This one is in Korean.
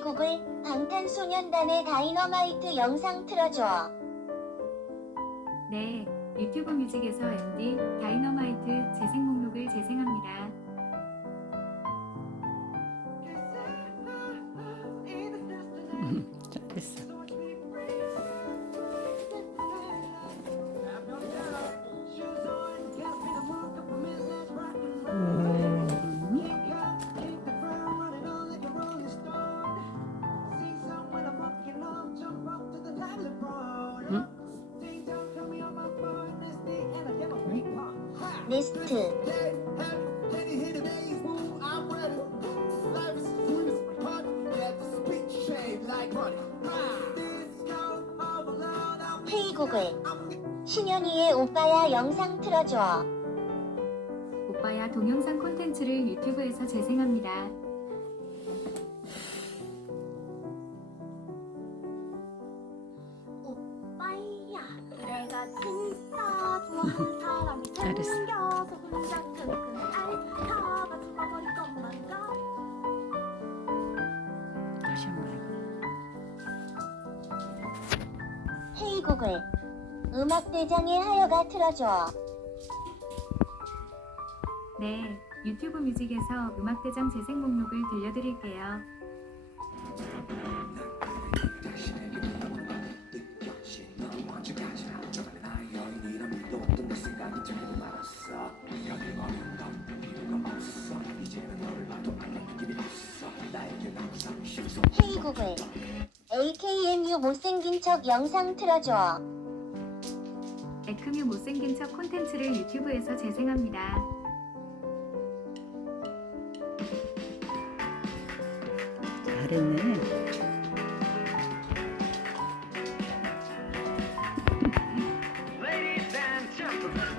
구글 방탄소년단의 다이너마이트 영상 틀어줘. 네, 유튜브 뮤직에서 MD 다이너마이트 재생 목록을 재생합니다. 잘했어. 리스트 헤이 구글 신현이의 오빠야 영상 틀어줘. 오빠야 동영상 콘텐츠를 유튜브에서 재생합니다. 오빠야 내가 사람이 다시 한번 해봐. 헤이 구글 음악 대장의 하여가 틀어줘. 네, 유튜브 뮤직에서 음악 대장 재생 목록을 들려드릴게요. 구글 AKMU 못생긴 척 영상 틀어줘 에크뮤 못생긴 척 콘텐츠를 유튜브에서 재생합니다. 잘했네. Ladies and gentlemen.